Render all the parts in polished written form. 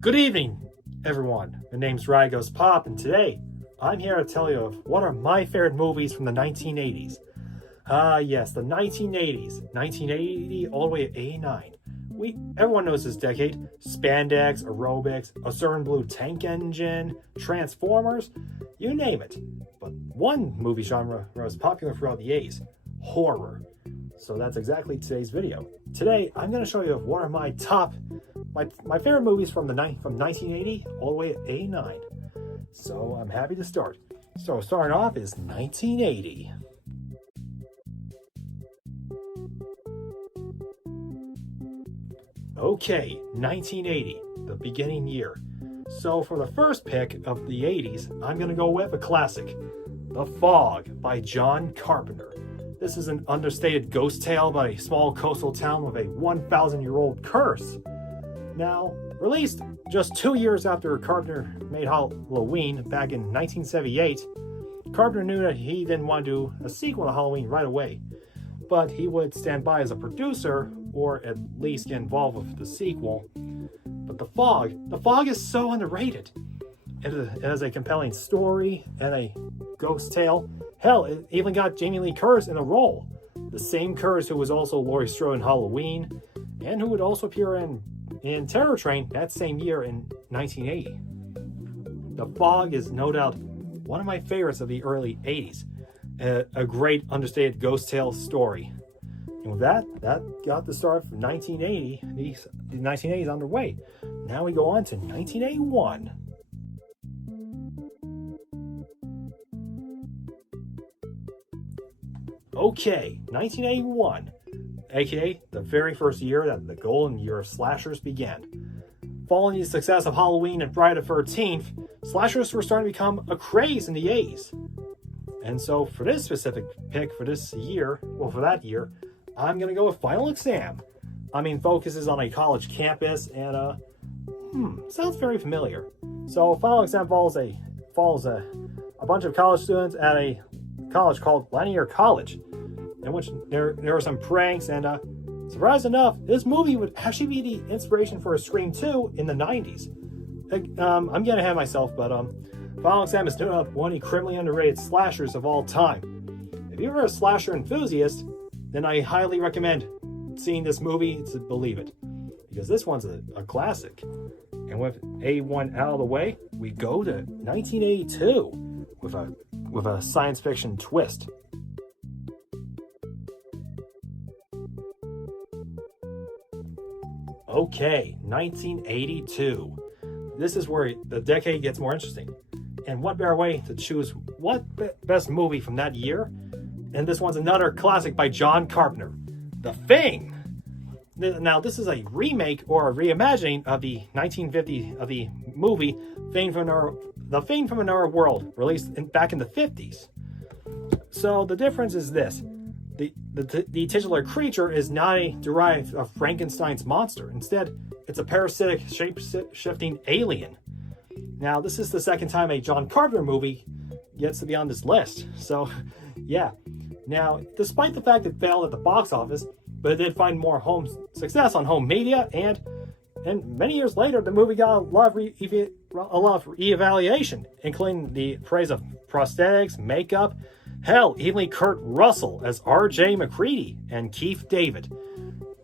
Good evening, everyone. My name's Rygos Pop, and today I'm here to tell you of what are my favorite movies from the 1980s. Yes, the 1980s. 1980 all the way to 89. Everyone knows this decade. Spandex, aerobics, a certain blue tank engine, Transformers, you name it. But one movie genre was popular throughout the 80s, horror. So that's exactly today's video. Today, I'm going to show you what are my favorite movies from 1980 all the way to 89. So I'm happy to start. So starting off is 1980. Okay, 1980, the beginning year. So for the first pick of the 80s, I'm going to go with a classic, The Fog by John Carpenter. This is an understated ghost tale about a small coastal town with a 1,000-year-old curse. Now, released just 2 years after Carpenter made Halloween back in 1978, Carpenter knew that he didn't want to do a sequel to Halloween right away, but he would stand by as a producer or at least get involved with the sequel. But The Fog is so underrated. It has a compelling story and a ghost tale. Hell, it even got Jamie Lee Curtis in a role. The same Curtis who was also Laurie Strode in Halloween, and who would also appear in Terror Train that same year in 1980. The Fog is no doubt one of my favorites of the early 80s. A great understated ghost tale story. And with that got the start from 1980. The 1980s underway. Now we go on to 1981. Okay, 1981, aka the very first year that the golden year of slashers began. Following the success of Halloween and Friday the 13th, slashers were starting to become a craze in the 80s. And so for this specific pick for that year, I'm going to go with Final Exam. Focuses on a college campus and, sounds very familiar. So Final Exam follows a bunch of college students at a college called Lanier College, in which there are some pranks, and surprise enough, this movie would actually be the inspiration for a Scream 2 in the 90s. I'm getting ahead of myself, but Final Exam is no doubt one of the criminally underrated slashers of all time. If you're a slasher enthusiast, then I highly recommend seeing this movie to believe it, because this one's a classic. And with A1 out of the way, we go to 1982 with a science fiction twist. Okay, 1982. This is where the decade gets more interesting. And what better way to choose what best movie from that year? And this one's another classic by John Carpenter, The Thing. Now, this is a remake or a reimagining of the 1950 of the movie The Thing from Another World, released back in the 50s. So the difference is this. The titular creature is not derived of Frankenstein's monster. Instead, it's a parasitic, shape-shifting alien. Now, this is the second time a John Carpenter movie gets to be on this list. So, yeah. Now, despite the fact it failed at the box office, but it did find more success on home media, and many years later, the movie got a lot of reevaluation, including the praise of prosthetics, makeup. Hell, even Kurt Russell as R.J. McCready and Keith David.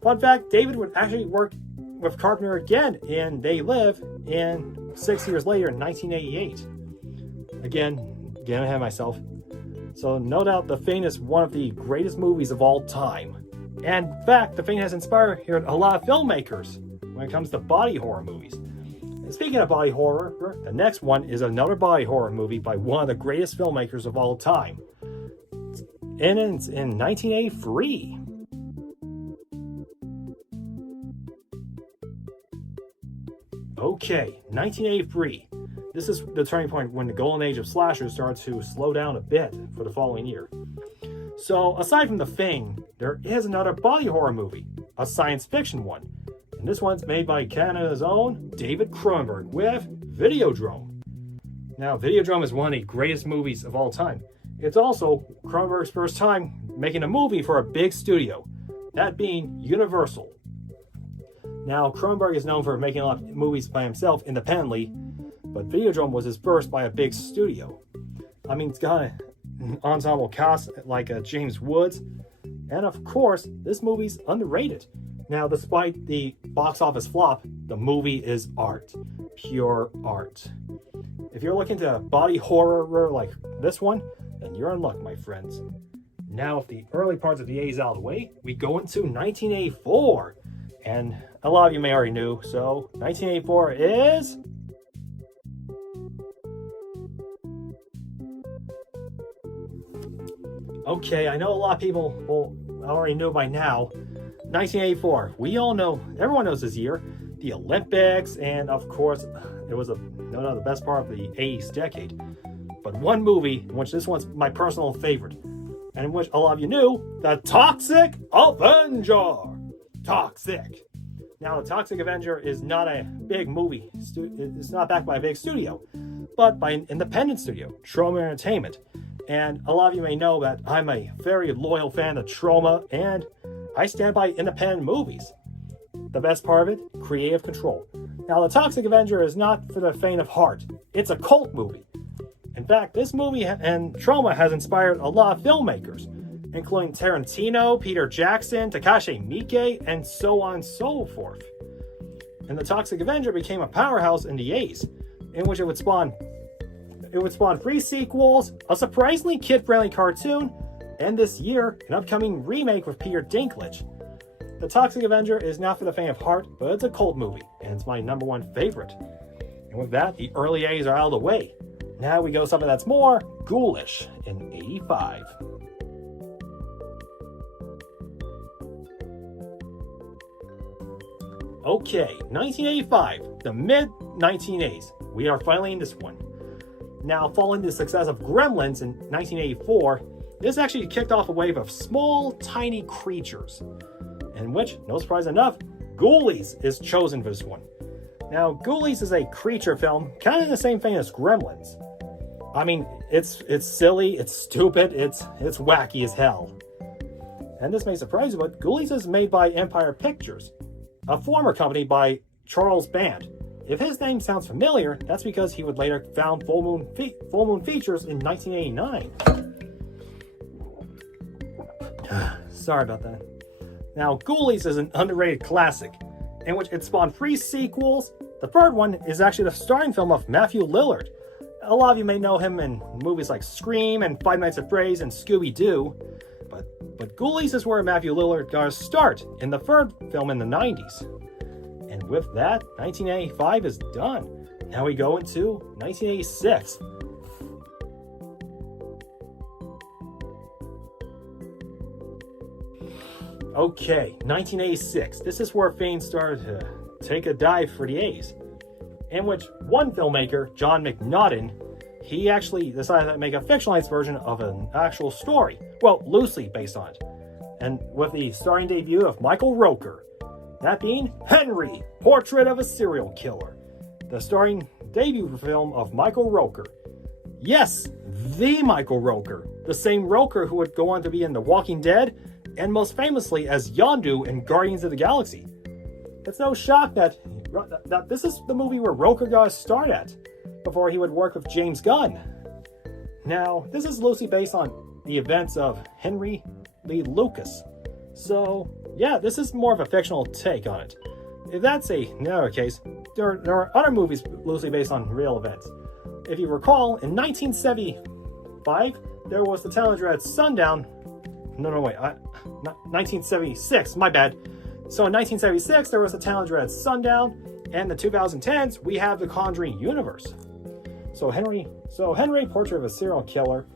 Fun fact, David would actually work with Carpenter again in They Live 6 years later in 1988. Again, getting ahead of myself. So no doubt The Thing is one of the greatest movies of all time. And in fact, The Thing has inspired a lot of filmmakers when it comes to body horror movies. And speaking of body horror, the next one is another body horror movie by one of the greatest filmmakers of all time. And it's in 1983. Okay, 1983. This is the turning point when the golden age of slashers started to slow down a bit for the following year. So, aside from The Thing, there is another body horror movie, a science fiction one. And this one's made by Canada's own David Cronenberg with Videodrome. Now, Videodrome is one of the greatest movies of all time. It's also Cronenberg's first time making a movie for a big studio, that being Universal. Now, Cronenberg is known for making a lot of movies by himself independently, but Videodrome was his first by a big studio. I mean, it's got an ensemble cast like James Woods, and of course, this movie's underrated. Now, despite the box office flop, the movie is art. Pure art. If you're looking to body horror like this one, then you're in luck, my friends. Now, if the early parts of the 80s out of the way, we go into 1984. And a lot of you may already knew, so 1984 is... Okay, I know a lot of people will already know by now. 1984, we all know, everyone knows this year, the Olympics, and of course, it was the best part of the 80s decade. But one movie, in which this one's my personal favorite, and in which a lot of you knew, The Toxic Avenger. Toxic. Now, The Toxic Avenger is not a big movie. It's not backed by a big studio, but by an independent studio, Troma Entertainment. And a lot of you may know that I'm a very loyal fan of Troma, and I stand by independent movies. The best part of it, creative control. Now, The Toxic Avenger is not for the faint of heart. It's a cult movie. In fact, this movie and Troma has inspired a lot of filmmakers, including Tarantino, Peter Jackson, Takashi Miike, and so on and so forth. And The Toxic Avenger became a powerhouse in the 80s, in which it would spawn 3 sequels, a surprisingly kid-friendly cartoon, and this year, an upcoming remake with Peter Dinklage. The Toxic Avenger is not for the faint of heart, but it's a cult movie, and it's my #1 favorite. And with that, the early 80s are out of the way. Now we go to something that's more ghoulish in 85. Okay, 1985, the mid-1980s. We are finally in this one. Now, following the success of Gremlins in 1984, this actually kicked off a wave of small, tiny creatures, in which, no surprise enough, Ghoulies is chosen for this one. Now, Ghoulies is a creature film, kind of in the same vein as Gremlins. I mean, it's silly, it's stupid, it's wacky as hell. And this may surprise you, but Ghoulies is made by Empire Pictures, a former company by Charles Band. If his name sounds familiar, that's because he would later found Full Moon Features in 1989. Sorry about that. Now, Ghoulies is an underrated classic, in which it spawned 3 sequels. The third one is actually the starring film of Matthew Lillard. A lot of you may know him in movies like Scream and Five Nights at Freddy's and Scooby-Doo, but Ghoulies is where Matthew Lillard got his start in the third film in the 90s. And with that, 1985 is done. Now we go into 1986. Okay, 1986. This is where fame started to take a dive for the A's, in which one filmmaker, John McNaughton, he actually decided to make a fictionalized version of an actual story. Well, loosely based on it. And with the starring debut of Michael Rooker. That being Henry, Portrait of a Serial Killer. The starring debut film of Michael Rooker. Yes, the Michael Rooker. The same Rooker who would go on to be in The Walking Dead, and most famously as Yondu in Guardians of the Galaxy. It's no shock that this is the movie where Rooker got his start at, before he would work with James Gunn. Now, this is loosely based on the events of Henry Lee Lucas. So, yeah, this is more of a fictional take on it. If that's another case, there are other movies loosely based on real events. If you recall, in 1975, there was the Talent Dread Sundown. 1976, my bad. So in 1976, there was the Talent Dread Sundown, and the 2010s, we have the Conjuring universe. So Henry, Portrait of a Serial Killer,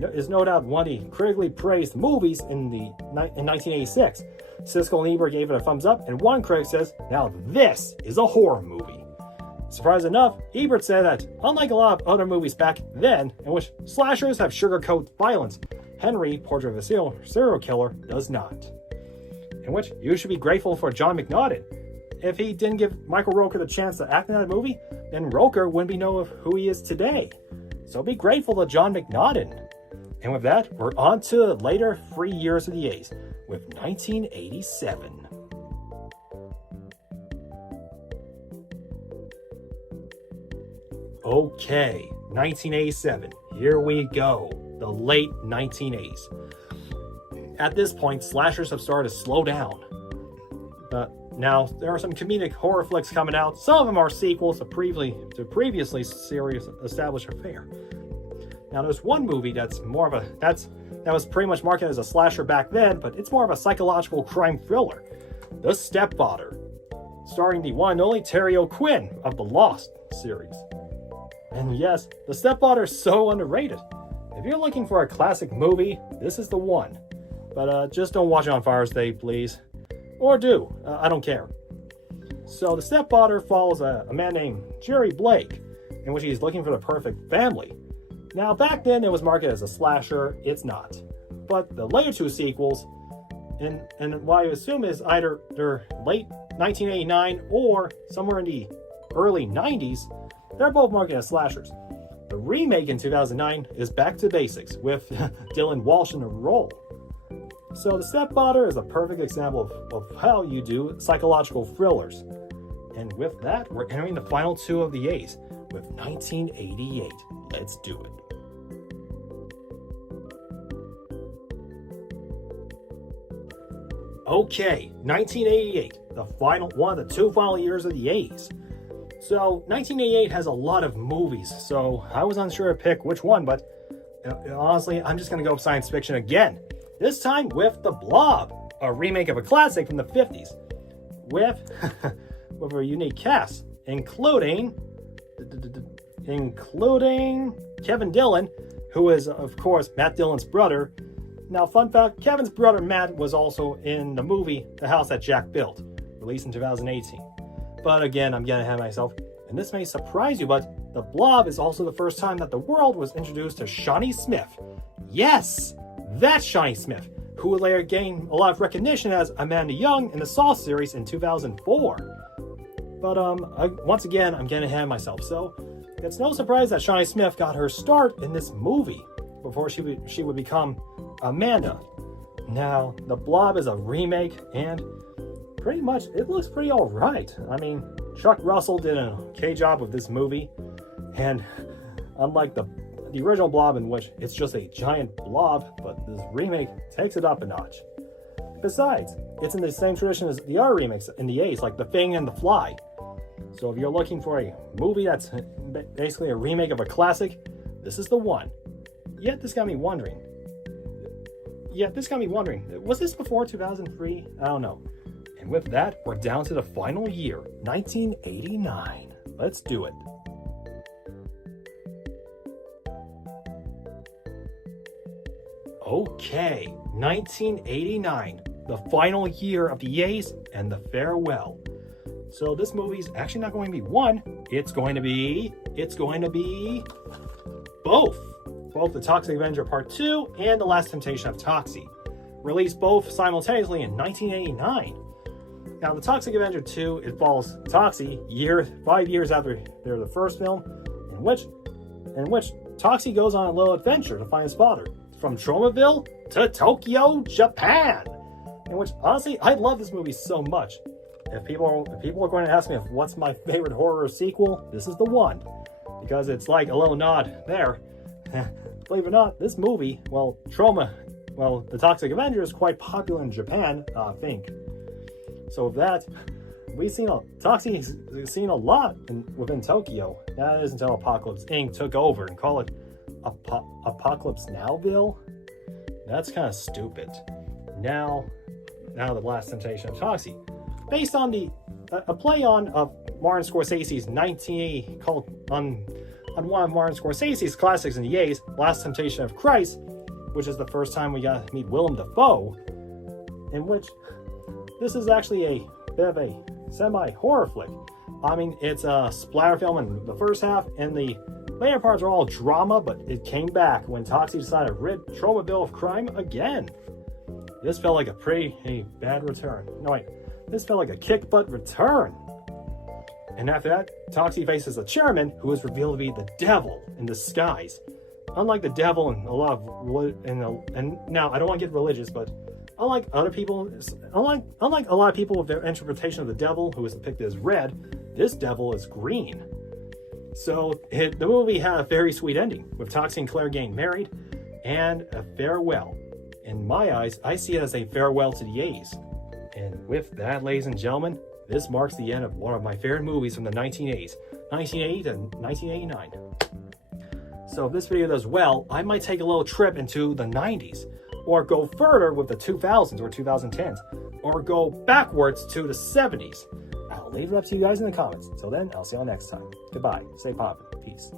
is no doubt one of the critically praised movies in 1986. Siskel and Ebert gave it a thumbs up, and one critic says, now this is a horror movie. Surprise enough, Ebert said that, unlike a lot of other movies back then, in which slashers have sugarcoat violence, Henry, Portrait of a Serial Killer, does not. In which you should be grateful for John McNaughton. If he didn't give Michael Rooker the chance to act in that movie, then Rooker wouldn't be known who he is today. So be grateful to John McNaughton. And with that, we're on to the later 3 years of the A's, with 1987. Okay, 1987. Here we go. The late 1980s. At this point, slashers have started to slow down. Now, there are some comedic horror flicks coming out. Some of them are sequels to previously serious established affair. Now, there's one movie that was pretty much marketed as a slasher back then, but it's more of a psychological crime thriller. The Stepfather, starring the one and only Terry O'Quinn of the Lost series. And yes, The Stepfather is so underrated. If you're looking for a classic movie, this is the one. But just don't watch it on Father's Day, please. Or do. I don't care. So The Stepfather follows a man named Jerry Blake, in which he's looking for the perfect family. Now, back then it was marketed as a slasher. It's not. But the later two sequels, and what I assume is either they're late 1989 or somewhere in the early 90s, they're both marketed as slashers. The remake in 2009 is back to basics with Dylan Walsh in the role. So The Stepfather is a perfect example of how you do psychological thrillers. And with that, we're entering the final two of the A's with 1988. Let's do it. Okay, 1988, one of the two final years of the 80s. So 1988 has a lot of movies, so I was unsure to pick which one, but honestly, I'm just going to go with science fiction again. This time with The Blob, a remake of a classic from the 50s, with a unique cast, including Kevin Dillon, who is, of course, Matt Dillon's brother. Now, fun fact, Kevin's brother Matt was also in the movie The House That Jack Built, released in 2018. But again, I'm getting ahead of myself, and this may surprise you, but The Blob is also the first time that the world was introduced to Shawnee Smith. Yes, that's Shawnee Smith, who would later gain a lot of recognition as Amanda Young in the Saw series in 2004. But once again, I'm getting ahead of myself, so it's no surprise that Shawnee Smith got her start in this movie before she would become Amanda. Now, The Blob is a remake, and pretty much it looks pretty alright. I mean, Chuck Russell did an okay job with this movie, and unlike the original Blob, in which it's just a giant blob, but this remake takes it up a notch. Besides, it's in the same tradition as the other remakes in the 80s, like The Thing and The Fly. So if you're looking for a movie that's basically a remake of a classic, this is the one. Yet this got me wondering, was this before 2003? I don't know. And with that, we're down to the final year, 1989. Let's do it. Okay, 1989, the final year of the A's and the farewell. So this movie's actually not going to be one, it's going to be both The Toxic Avenger Part 2 and The Last Temptation of Toxie, released both simultaneously in 1989. Now, The Toxic Avenger 2, it follows Toxie 5 years after the first film, in which Toxie goes on a little adventure to find his father, from Tromaville to Tokyo, Japan. In which, honestly, I love this movie so much. If people are going to ask me what's my favorite horror sequel, this is the one, because it's like a little nod there. Believe it or not, this movie, The Toxic Avenger is quite popular in Japan, I think. So with that, Toxie has seen a lot within Tokyo. That is until Apocalypse Inc. took over and called it Apocalypse Nowville. That's kind of stupid. Now The Last Temptation of Toxie, based on a play on Martin Scorsese's 1980 called on one of Martin Scorsese's classics in the 80s, Last Temptation of Christ, which is the first time we got to meet Willem Dafoe, in which this is actually a bit of a semi-horror flick. I mean, it's a splatter film in the first half, and the later parts are all drama, but it came back when Toxie decided to rid Tromaville of crime again. This felt like a pretty bad return. No, wait. This felt like a kick-butt return. And after that, Toxie faces a chairman who is revealed to be the devil in disguise. Unlike the devil in a lot of, and now I don't want to get religious, but unlike a lot of people with their interpretation of the devil, who is depicted as red, this devil is green. So the movie had a very sweet ending, with Toxie and Claire getting married, and a farewell. In my eyes, I see it as a farewell to the 80s. And with that, ladies and gentlemen, this marks the end of one of my favorite movies from the 1980s, 1980 to 1989. So if this video does well, I might take a little trip into the 90s, or go further with the 2000s or 2010s, or go backwards to the 70s. I'll leave it up to you guys in the comments. Until then, I'll see y'all next time. Goodbye. Stay poppin'. Peace.